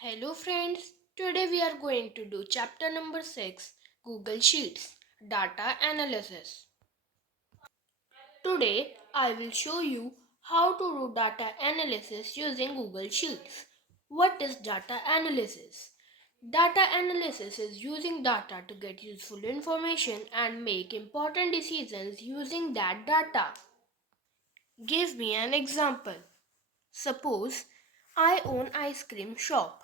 Hello friends, today we are going to do chapter number 6, Google Sheets, Data Analysis. Today I will show you how to do data analysis using Google Sheets. What is data analysis? Data analysis is using data to get useful information and make important decisions using that data. Give me an example. Suppose I own ice cream shop.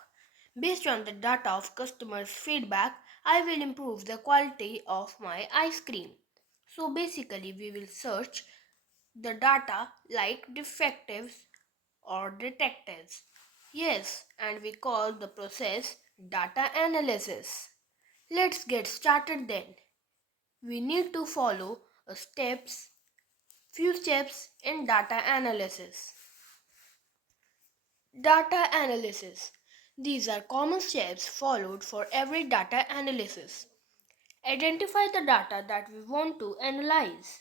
Based on the data of customers' feedback, I will improve the quality of my ice cream. So basically we will search the data like defectives or detectives. Yes, and we call the process data analysis. Let's get started then. We need to follow few steps in data analysis. Data analysis. These are common steps followed for every data analysis. Identify the data that we want to analyze.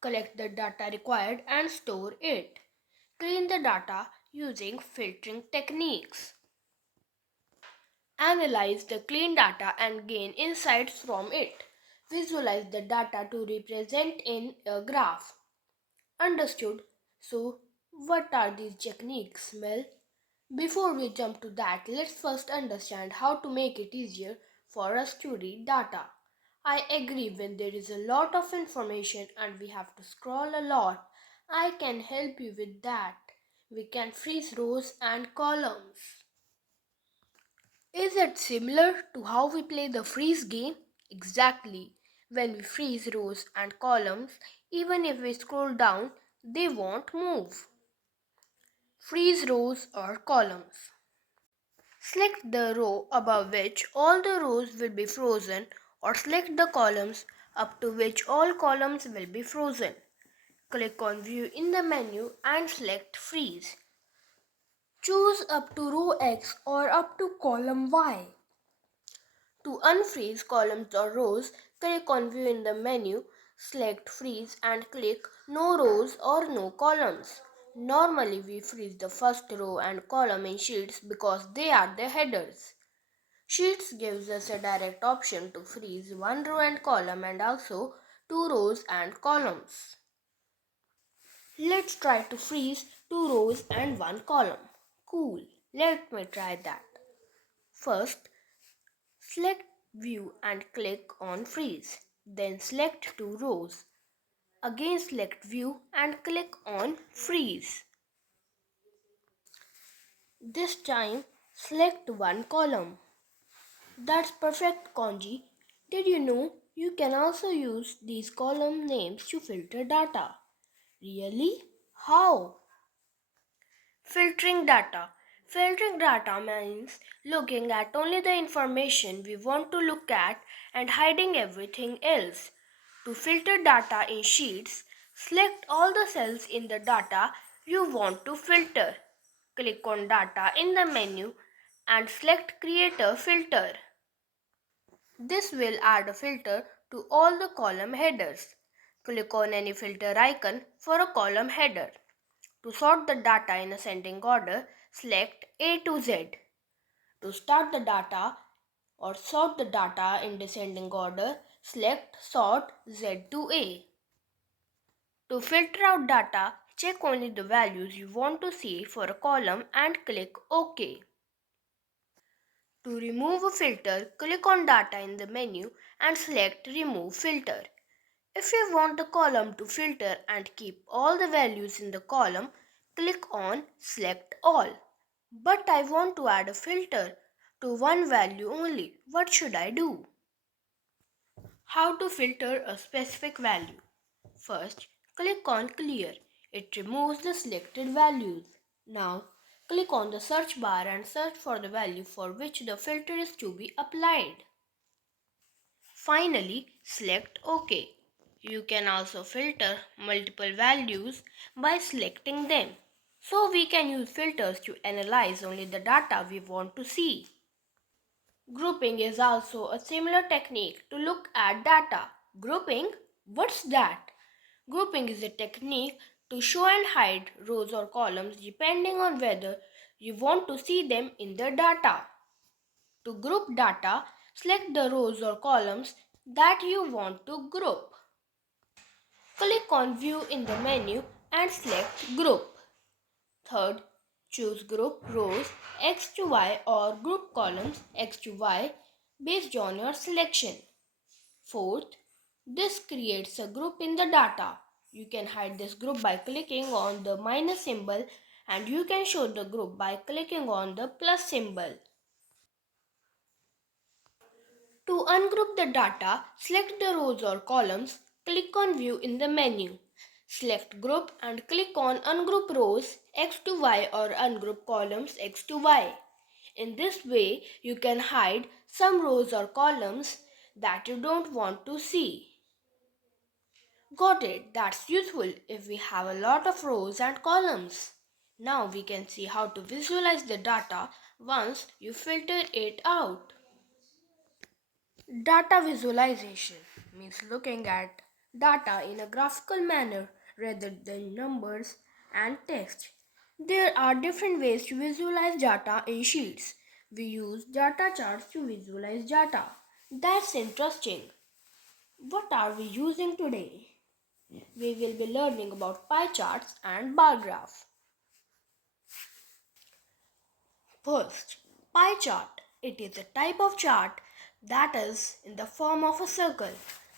Collect the data required and store it. Clean the data using filtering techniques. Analyze the clean data and gain insights from it. Visualize the data to represent in a graph. Understood? So, what are these techniques, Mel? Before we jump to that, let's first understand how to make it easier for us to read data. I agree when there is a lot of information and we have to scroll a lot. I can help you with that. We can freeze rows and columns. Is it similar to how we play the freeze game? Exactly. When we freeze rows and columns, even if we scroll down, they won't move. Freeze rows or columns. Select the row above which all the rows will be frozen or select the columns up to which all columns will be frozen. Click on View in the menu and select Freeze. Choose up to row X or up to column Y. To unfreeze columns or rows, click on View in the menu, select Freeze and click No rows or no columns. Normally we freeze the first row and column in Sheets because they are the headers. Sheets gives us a direct option to freeze one row and column and also two rows and columns. Let's try to freeze two rows and one column. Cool, let me try that. First, select View and click on Freeze. Then select two rows. Again select View and click on Freeze. This time select one column. That's perfect, Conji. Did you know you can also use these column names to filter data? Really? How? Filtering data. Filtering data means looking at only the information we want to look at and hiding everything else. To filter data in Sheets, select all the cells in the data you want to filter. Click on Data in the menu and select Create a Filter. This will add a filter to all the column headers. Click on any filter icon for a column header. To sort the data in ascending order, select A to Z. To start the data or sort the data in descending order, select Sort Z to A. To filter out data, check only the values you want to see for a column and click OK. To remove a filter, click on Data in the menu and select Remove Filter. If you want the column to filter and keep all the values in the column, click on Select All. But I want to add a filter to one value only. What should I do? How to filter a specific value? First, click on Clear. It removes the selected values. Now, click on the search bar and search for the value for which the filter is to be applied. Finally, select OK. You can also filter multiple values by selecting them. So we can use filters to analyze only the data we want to see. Grouping is also a similar technique to look at data. Grouping? What's that? Grouping is a technique to show and hide rows or columns depending on whether You want to see them in the data. To group data, select the rows or columns that you want to group. Click on View in the menu and select Group. Third, choose Group Rows X to Y or Group Columns X to Y based on your selection. Fourth, this creates a group in the data. You can hide this group by clicking on the minus symbol, and you can show the group by clicking on the plus symbol. To ungroup the data, select the rows or columns, click on View in the menu. Select Group and click on Ungroup Rows X to Y or Ungroup Columns X to Y. In this way, you can hide some rows or columns that you don't want to see. Got it, that's useful if we have a lot of rows and columns. Now we can see how to visualize the data once you filter it out. Data visualization means looking at data in a graphical manner rather than numbers and text. There are different ways to visualize data in sheets. We use data charts to visualize data. That's interesting. What are we using today? We will be learning about pie charts and bar graph. First, pie chart. It is a type of chart that is in the form of a circle.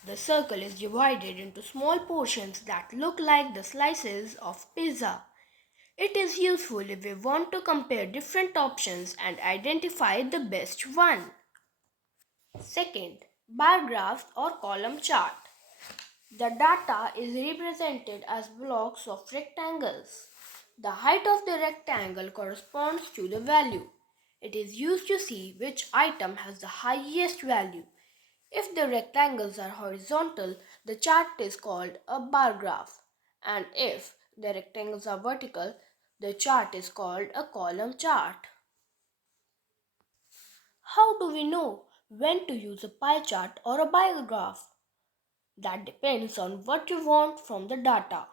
The circle is divided into small portions that look like the slices of pizza. It is useful if we want to compare different options and identify the best one. Second, bar graphs or column chart. The data is represented as blocks of rectangles. The height of the rectangle corresponds to the value. It is used to see which item has the highest value. If the rectangles are horizontal, the chart is called a bar graph. And if the rectangles are vertical, the chart is called a column chart. How do we know when to use a pie chart or a bar graph? That depends on what you want from the data.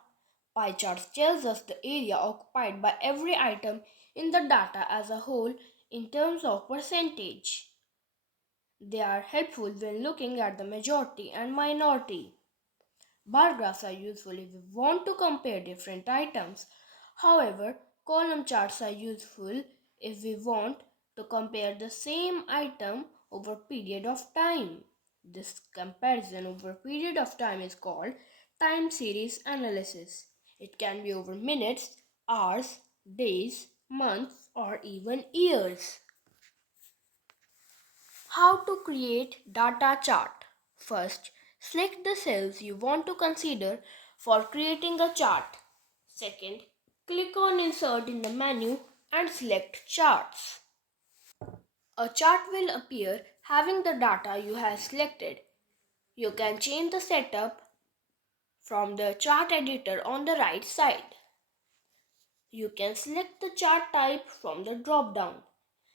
Pie charts tells us the area occupied by every item in the data as a whole in terms of percentage. They are helpful when looking at the majority and minority. Bar graphs are useful if we want to compare different items. However, column charts are useful if we want to compare the same item over a period of time. This comparison over a period of time is called time series analysis. It can be over minutes, hours, days, months, or even years. How to create data chart. First, select the cells you want to consider for creating a chart. Second, click on Insert in the menu and select Charts. A chart will appear having the data you have selected. You can change the setup from the chart editor on the right side. You can select the chart type from the drop down.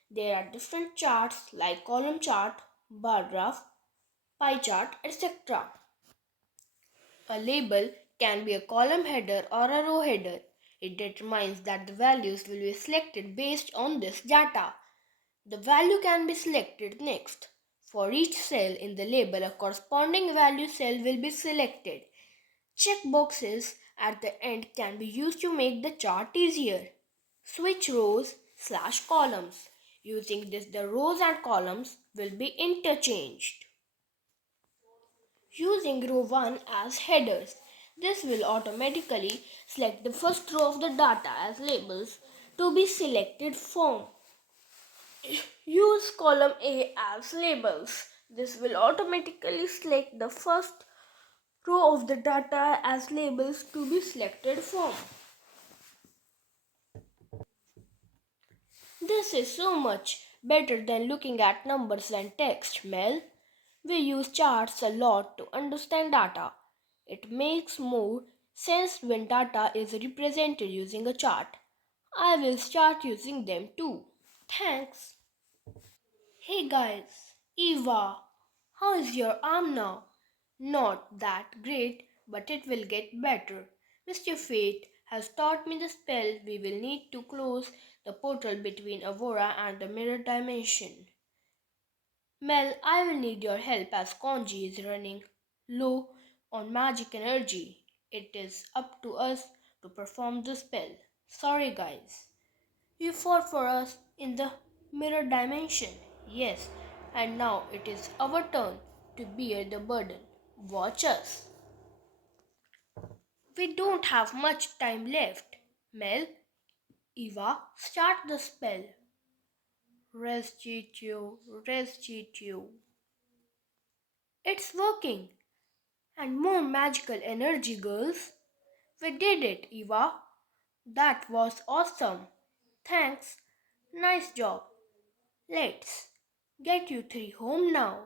There are different charts like column chart, bar graph, pie chart, etc. A label can be a column header or a row header. It determines that the values will be selected based on this data. The value can be selected next. For each cell in the label, a corresponding value cell will be selected. Check boxes at the end can be used to make the chart easier. Switch rows/columns. Using this, the rows and columns will be interchanged. Using row 1 as headers. This will automatically select the first row of the data as labels to be selected from. Use column A as labels. This will automatically select the first row of the data as labels to be selected from. This is so much better than looking at numbers and text, Mel. We use charts a lot to understand data. It makes more sense when data is represented using a chart. I will start using them too. Thanks. Hey guys, Eva, how is your arm now? Not that great, but it will get better. Mr. Fate has taught me the spell we will need to close the portal between Aurora and the mirror dimension. Mel, I will need your help as Conji is running low on magic energy. It is up to us to perform the spell. Sorry, guys. You fought for us in the mirror dimension. Yes, and now it is our turn to bear the burden. Watch us. We don't have much time left. Mel, Eva, start the spell. Restitute, restitute. It's working. And more magical energy, girls. We did it, Eva. That was awesome. Thanks. Nice job. Let's get you three home now.